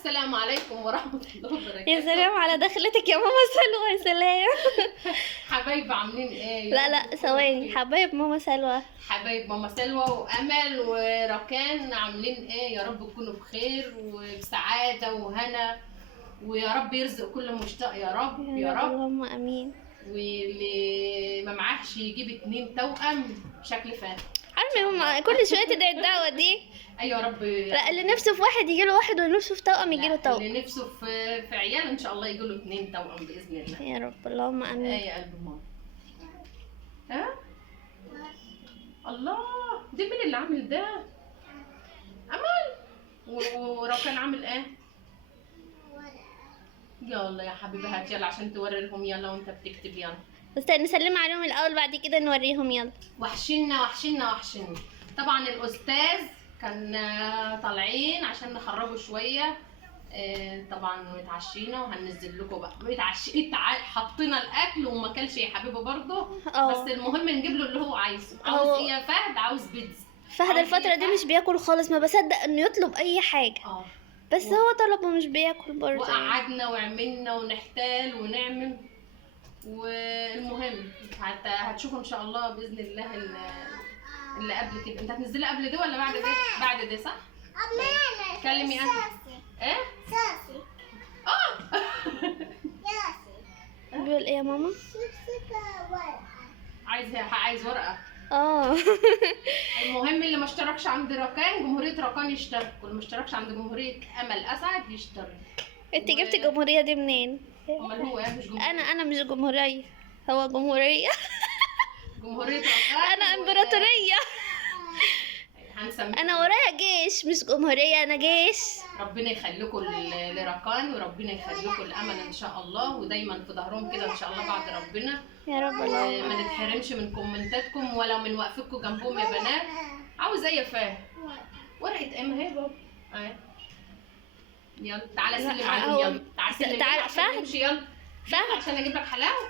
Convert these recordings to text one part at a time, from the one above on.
السلام عليكم ورحمة الله وبركاته. يا سلام على دخلتك يا ماما سلوى، يا سلام. حبايب عاملين ايه؟ لا ثواني، حبايب ماما سلوى. حبايب ماما سلوى وامل وركان عاملين ايه؟ يا رب تكونوا بخير وبسعادة وهنا، ويا رب يرزق كل مشتاق يا رب يا رب. اللهم امين. واللي ما معاهش يجيب 2 توأم بشكل فاهم. عارفه يا ماما كل شويه تدعي الدعوه دي. ايوه يا رب. لا، اللي نفسه في واحد يجي له واحد، واللي نفسه في توأم يجي له توأم. اللي نفسه في عيال ان شاء الله يجي له 2 توأم باذن الله. يا رب اللهم امين. يا قلب ماما. ها؟ الله، دي مين اللي عامل ده؟ امل. وركان عامل ايه؟ يلا يا حبيبي هات يلا عشان توري لهم يلا وانت بتكتب يلا. بس نسلم عليهم الاول، بعد كده نوريهم يلا. وحشنا وحشنا وحشنا. طبعا الاستاذ كان طالعين عشان نخرجوا شويه. طبعا متعشينا وهننزل لكم بقى حطينا الاكل وما كلش يا حبيبي برضه. بس المهم نجيب له اللي هو عايزه. عاوز ايه يا فهد؟ عاوز بيتزا. فهد الفتره دي مش بياكل خالص، ما بصدق انه يطلب اي حاجه. بس هو طلب ومش بياكل برضه. وقعدنا وعملنا ونحتال ونعمل. والمهم هتشوفوا ان شاء الله باذن الله اللي قبل كده. انت هتنزلي قبل دي ولا بعد دي؟ بعد دي صح؟ كلمي انت. ايه؟ ساسي. بيقول ايه يا ماما؟ عايز ورقه. المهم اللي ما اشتركش عند ركان جمهوريه ركان يشترك، واللي ما اشتركش عند جمهوريه امل اسعد يشترك. انت جبتي الجمهوريه دي منين؟ امال هو ايه؟ مش جمهوريه. انا مش جمهوريه، هو جمهوريه. جمهوريه ركان. انا امبراطوريه. انا ورايا جيش، مش جمهوريه، انا جيش. ربنا يخليكم لركان، وربنا يخليكم لامل ان شاء الله، ودايما في ظهرهم كده ان شاء الله بعد ربنا. يا رب. الله ما نتحرمش من كومنتاتكم ولا من وقفتكم جنبهم يا بنات. عاوز ايه يا فاهم؟ ورقه ايه؟ ما هي بابا اهي. يلا تعالى سلم عليهم. يلا تعالى سلم عشان نمشي. يلا فهد عشان اجيب لك حلاوه.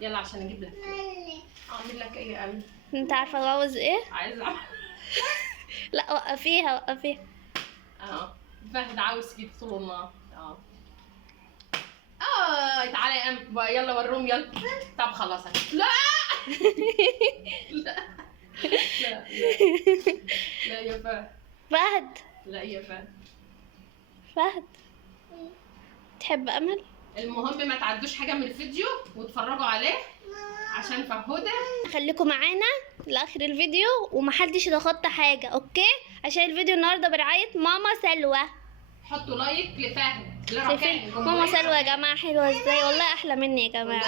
يلا عشان اجيب لك. اعمل لك ايه يا قلبي؟ انت عارفه عاوز ايه؟ عايز لا وقفيها. فهد عاوز كده طول النهار. تعالى يا ام يلا وريهم يلا. طب خلاص. لا لا لا لا يا فهد. لا يا فهد تحب امل؟ المهم ما تعدوش حاجه من الفيديو واتفرجوا عليه عشان فهدى. خليكم معانا لاخر الفيديو ومحدش يتخطى حاجه، اوكي؟ عشان الفيديو النهارده برعايه ماما سلوى. حطوا لايك لفهد. ماما سلوى يا جماعه حلوه ازاي، والله احلى مني يا جماعه.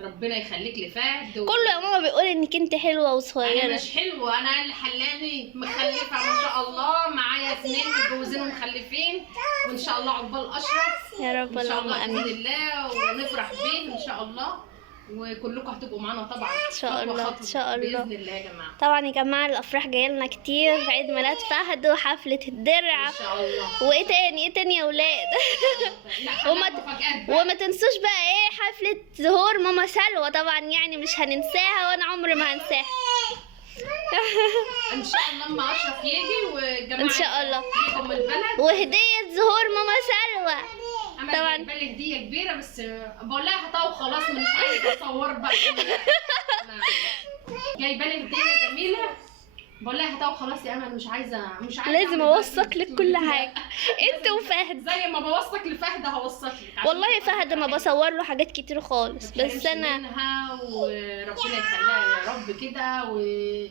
ربنا يخليك لفهد. كله يا ماما بيقول انك انت حلوه وصغيره. انا مش حلوه، انا اللي حلاني مخلفه ما شاء الله. معايا 2 متجوزين ومخلفين، وان شاء الله عقبال اشرف يا رب. ان شاء الله امين باذن الله، ونفرح بيه ان شاء الله. وكلكم هتبقوا معانا طبعا ان شاء الله ان شاء الله باذن الله يا جماعه. طبعا يا جماعه الافراح جايه لنا كتير، عيد ميلاد فهد وحفله الدرع ان شاء الله. وايه تاني يا ولاد؟ وما تنسوش بقى ايه حفله ظهور ماما سلوى طبعا، يعني مش هننساها وانا عمري ما هنساها. ان شاء الله لما اشرف يجي والجماعه ان شاء الله يجوا من البلد وهديه ظهور ماما سلوى. طبعا جايبه لي هديه كبيره، بس بقول لها هاتها وخلاص مش عايزه اصور بقى. جايبه لي هديه جميله، بقول لها هاتها وخلاص يا امل، مش عايزه لازم اوثق لك كل حاجه. انت وفهد زي ما بوثق لفهد هوثق لك. والله فهد ما بصور له حاجات كتير خالص، بس انا منها. وربنا يخليها يا رب كده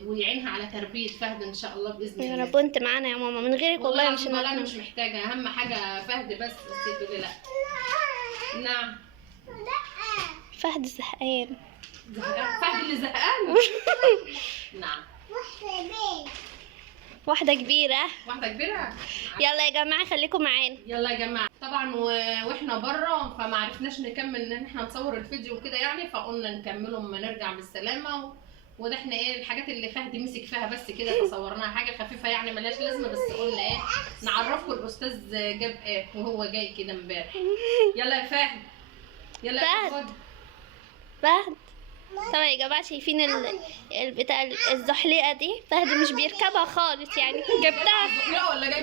ويعينها على تربيه فهد ان شاء الله باذن الله. يا رب. انت معانا يا ماما، من غيرك والله مش هنقدر. انا مش محتاجه، اهم حاجه فهد بس تقولي لا. نعم. فهد زهقان. فهد اللي زهقان. نعم. واحدة كبيرة. يلا يا جماعة خليكم معانا. يلا يا جماعة. طبعا واحنا بره فما عرفناش نكمل ان احنا نصور الفيديو وكده يعني، فقلنا نكمله اما نرجع بالسلامة. وده احنا ايه الحاجات اللي فهد مسك فيها بس كده، فصورناها حاجة خفيفة يعني ملهاش لازمة، بس قلنا ايه نعرفكم الاستاذ جاب ايه وهو جاي كده امبارح. يلا يا فهد. يلا يا فهد. طبعا يا جماعه شايفين البتاع الزحليقه دي، فهد مش بيركبها خالص يعني. جبتها ولا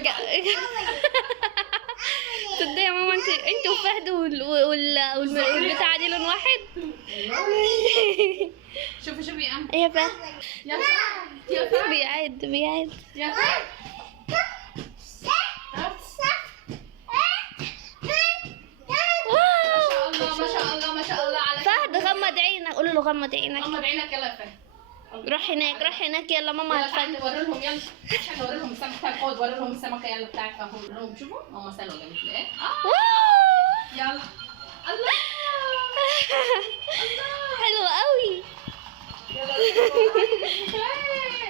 فهد والبتاعة دي لون واحد. شوفي يا ام. ايه يا فهد؟ يا فهد يا فهد بيعد يا فهد. ما شاء الله على فهد غمض عينك، قول له غمض عينك. غمض عينك يلا يا فهد. روح هناك يلا ماما يلا هتفهم. تعالى وري لهم يلا عشان نوري لهم السمكه. خد وري لهم السمكه يلا بتاعك اهو. لهم شوفوا ماما سلوى جابت لي ايه. يلا الله حلو قوي. يلا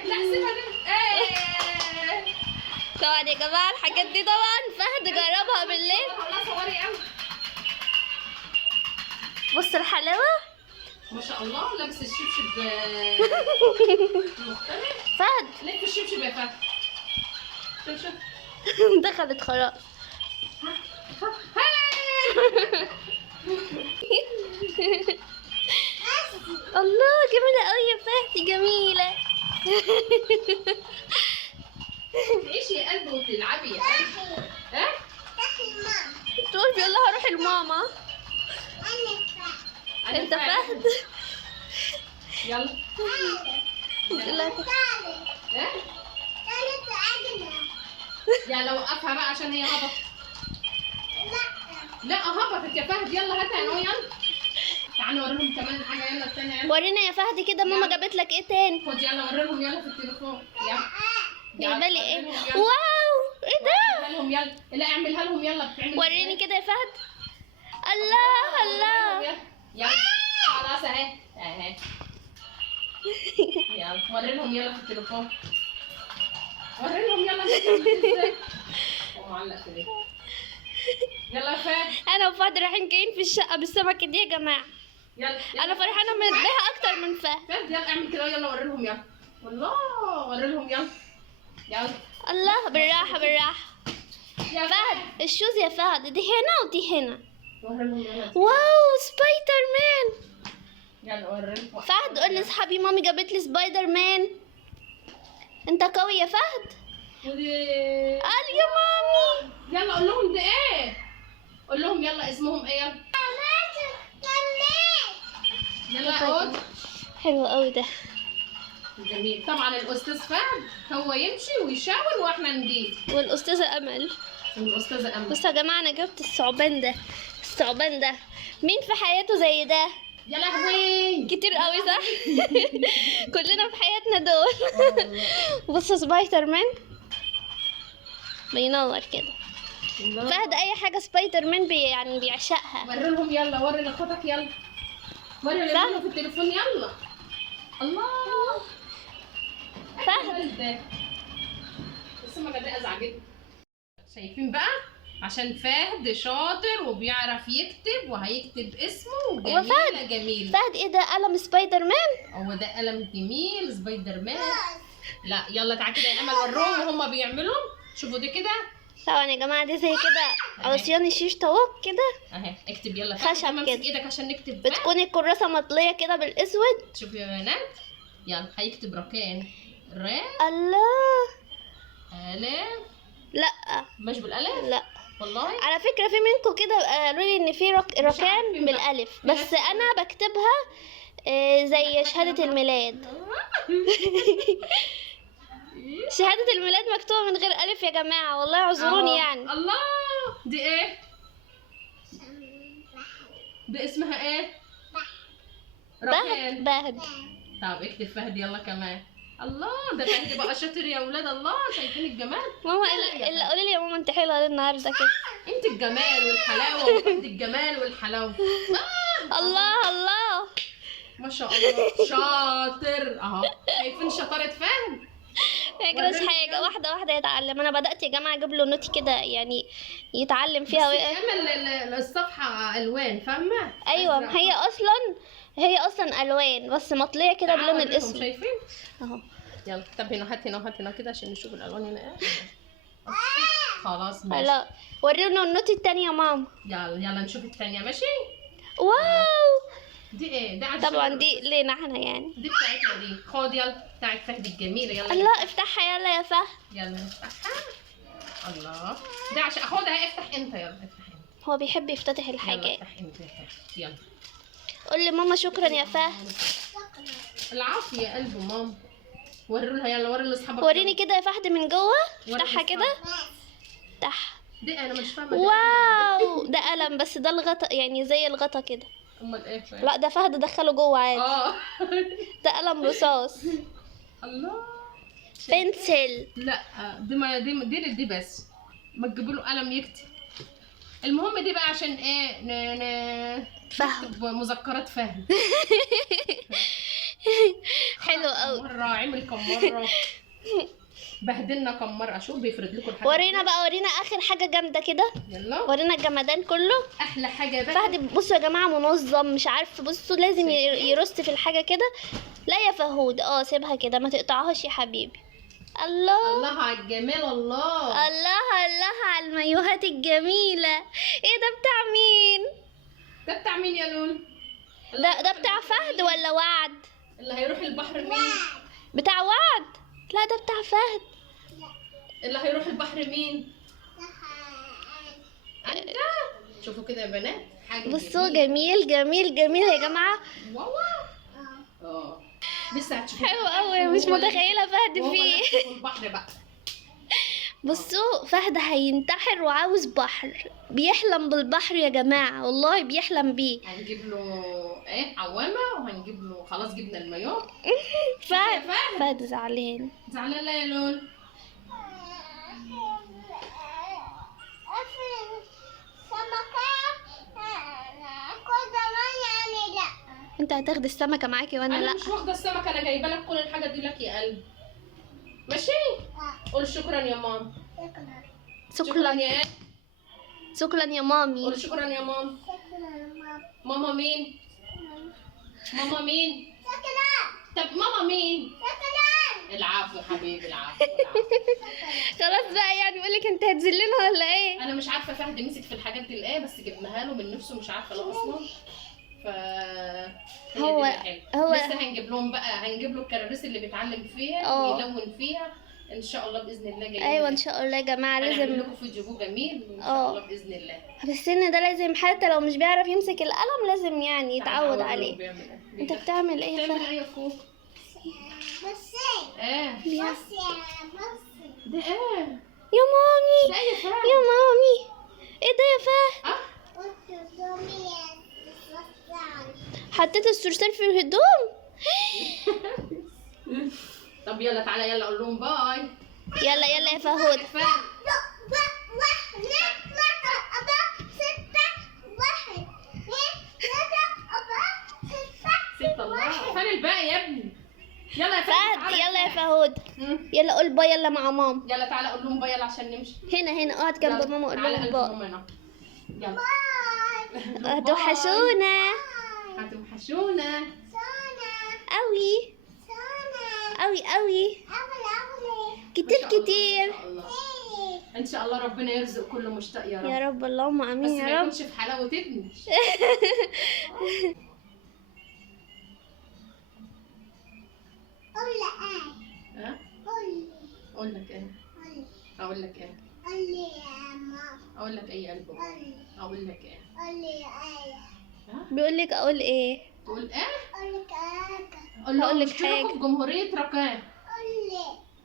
لا سيبها دي. طبعا يا جماعه الحاجات دي طبعا فهد جربها بالليل. والله صوري قوي. بص الحلاوه ما شاء الله لابس الشبشب مختلف. فهد لف الشبشب يا فهد. شوف دخلت خلاص. الله جميلة قوي يا فهد، جميلة. تعيشي يا قلبي وتلعبي يا قلبي. ها؟ تقول يلا هروح لماما. انت فهد. يلا ها؟ يلا وقفها بقى عشان هي هبطت. لا هبطت يا فهد. يلا هاتها اهو يلا. تعالوا اوريهم كمان حاجه يلا الثانيه. يلا ورينا يا فهد كده ماما جابت لك ايه تاني. خد يلا وريهم يلا في التليفون. يلا جايبه لي ايه؟ وريهم يلا. واو ايه ده؟ اعملها لهم يلا. لا اعملها لهم يلا. بتعمل وريني كده يا فهد. الله يلا خلاص اهي. يلا وري لهم يلا في التليفون. وري لهم يلا ازاي. ومعلق كده. يلا يا فهد. انا وفهد رايحين جايين في الشقه بالسمكه دي يا جماعه. يلا انا فرحانه بيها اكتر من فهد. فهد يلا اعمل كده. يلا وري لهم يلا. والله وري لهم يلا. يلا الله بالراحه يا فهد. الشوز يا فهد دي هنا ودي هنا. وري لهم يلا. واو سبايدر مان. يلا وري لهم. فهد قول لاصحابي مامي جابت لي سبايدر مان. انت قوي يا فهد. قال يا مامي. يلا قول لهم ده ايه. قول لهم يلا اسمهم ايه. يلا يلا اقعد. حلو قوي ده. جميل. طبعا الاستاذ فهد هو يمشي ويشاور واحنا نجيب. والاستاذه امل. والاستاذه امل. بصوا يا جماعه انا جبت الثعبان ده. مين في حياته زي ده؟ يا لهوي كتير قوي صح. كلنا في حياتنا دول. بصوا سبايدر مان بينور كده. فهد اي حاجه سبايدر مان يعني بيعشقها. وري لهم يلا. وري لاخواتك يلا. وري اللي في التليفون يلا. الله فهد السمكه دي ازعجتني. شايفين بقى عشان فهد شاطر وبيعرف يكتب وهيكتب اسمه. وجميله جميل. فهد ايه ده؟ قلم سبايدر مان. هو ده قلم جميل سبايدر مان. لا يلا تعالى كده يا امل وروهم وهما بيعملوا. شوفوا دي كده. طبعا يا جماعه دي زي كده عصيان الشيش طاووق كده. اهي اكتب يلا. خشب امسك كده. ايدك عشان نكتب. بتكون الكراسه مطليه كده بالاسود. شوفوا يا بنات. يلا هيكتب ركان. الله. الف. لا مش بالالف. لا والله على فكره في منكم كده قالوا لي ان في ركان بالالف بس انا بكتبها زي شهاده الميلاد. شهاده الميلاد مكتوبه من غير الف يا جماعه والله اعذروني يعني. الله دي ايه؟ دي اسمها ايه؟ ركان. بهد. طب اكتب فهد يلا كمان. الله ده فهد بقى شاطر يا ولاد. الله شايفين الجمال. ماما الا قولي لي يا ماما انت حلوه النهارده كده. انت الجمال والحلاوه وفهد الجمال والحلاوه. الله ما شاء الله شاطر اهو. شايفين شطاره فهد. ما يجراش حاجه واحده يتعلم. انا بدات يا جماعه اجيب له نوتي كده يعني يتعلم فيها. يعمل الصفحه الوان فاهمه. ايوه هي اصلا الوان بس مطليه كده باللون الاسود. شايفين اهو. يلا طب هات هنا كده عشان نشوف الالوان هنا ايه. خلاص ماشي. لا ورينا النوتي التانية يا ماما. يلا نشوف الثانيه ماشي. واو دي ايه؟ ده طبعا دي لينا احنا يعني. دي بتاعتنا دي. خد يلا بتاعت فهد الجميله. يلا الله افتحها يلا يا فهد. يلا نفتحها. الله ده عشان خدها. افتح انت يلا. افتح انت. هو بيحب يفتتح يلا الحاجات. افتحي انت. يلا قول لي ماما شكرا يا فهد. العافية يا قلب ماما. وروا لها، يلا وري لاصحابك. وريني كده يا فهد من جوه. وري افتحها كده. لأصحابك. افتحها. دي انا مش فاهمة. واو ده قلم، بس ده الغطا يعني زي الغطا كده. امال ايه؟ لا ده فهد دخله جوه عادي. ده قلم رصاص. الله. بنسل. لا دي ما دي بس ما تجيبوا له قلم يكتب. المهم دي بقى عشان ايه فهد. نكتب مذكرات فهد. حلو قوي. مرة عمل كم مرة بهدلنا كم مرة. شوف بيفرد لكم الحاجة. ورينا بقى، ورينا اخر حاجه جامده كده. يلا ورينا الجمدان كله. احلى حاجة بقى. فهد بصوا يا جماعه منظم، مش عارف بصوا لازم يرص في الحاجه كده. لا يا فهود سيبها كده ما تقطعهاش يا حبيبي. الله الله على الجمال. الله الله الله على المايوهات الجميله. ايه ده بتاع مين؟ ده بتاع مين يا لول؟ ده بتاع فهد ولا وعد؟ اللي هيروح البحر مين؟ بتاع وعد. لا ده بتاع فهد. اللي هيروح البحر مين؟ انت. شوفوا كده يا بنات حاجة بصوا جميلة. جميل جميل جميل يا جماعه. واو. لسه هتشوفوا. حلو قوي، مش متخيله فهد فيه. البحر بقى. بصوا فهد هينتحر وعاوز بحر، بيحلم بالبحر يا جماعه، والله بيحلم بيه. هنجيب له ايه عوامة، وهنجيب له خلاص جبنا المايوه. فهد زعلان. زعلان لا يا لول؟ انت هتاخدي السمكه معاكي وانا انا لا. مش واخده السمكه، انا جايبه لك كل الحاجه دي لك يا قلبي. ماشي. قول شكرا يا ماما. شكرا يا شكرا يا مامي. قول شكرا يا ماما. ماما مين؟ ماما مين؟ طب ماما مين؟ العفو يا حبيبي، العفو. خلاص بقى يعني بقول لك انت هتذلنا ولا ايه؟ انا مش عارفه فهد مسك في الحاجات دي الايه، بس جبناها له من نفسه، مش عارفه ليه اصلا. ف هو لسه هنجيب لهم بقى، هنجيب له الكراريس اللي بيتعلم فيها ويلون فيها ان شاء الله باذن الله. جايين ايوه ان شاء الله يا جماعه هنعمل لازم لكم فيديو جميل ان شاء الله باذن الله. في السن ده لازم حتى لو مش بيعرف يمسك القلم لازم يعني يتعود عليه. انت بتعمل ايه بتعمل ايه يا اخوك؟ ايه ده؟ ايه يا مامي؟ ده يا فهد؟ يا مامي ايه ده يا فهد؟ حطيت الصرصار في الهدوم. طب يلا تعالى، يلا قول لهم باي. يلا يلا يا فهود. ست الله. فين الباقي يا ابني؟ يلا يا فهد يلا يا فهود. يلا قول باي يلا مع ماما. يلا تعالى قول لهم باي يلا عشان نمشي. هنا اقعد جنب ماما قول لهم باي. يلا هتوحشونا. هتوحشونا قوي قوي قوي كتير كتير. ان شاء الله ربنا يرزق كل مشتاق يا رب. يا رب اللهم امين يا رب. بس ما يكونش في حلاوه ابني. اقول لك ايه؟ اقول لك ايه؟ اقول لك ايه يا قلبي؟ اقول لك ايه؟ بيقول لك اقول ايه؟ تقول ايه؟ هقول لك حاجه. في جمهوريه ركان.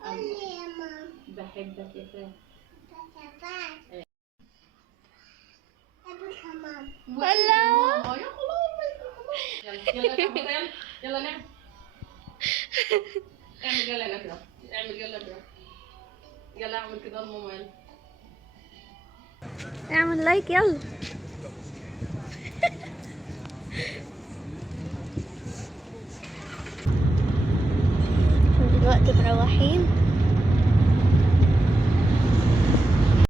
قول لي يا ماما. بحبك يا فهد. أبوك كمان. الله. يلا يلا يلا يلا نعم. اعمل يلا كده، اعمل يلا كده، يلا اعمل كده لماما. يلا اعمل لايك يلا. دلوقتي مروحين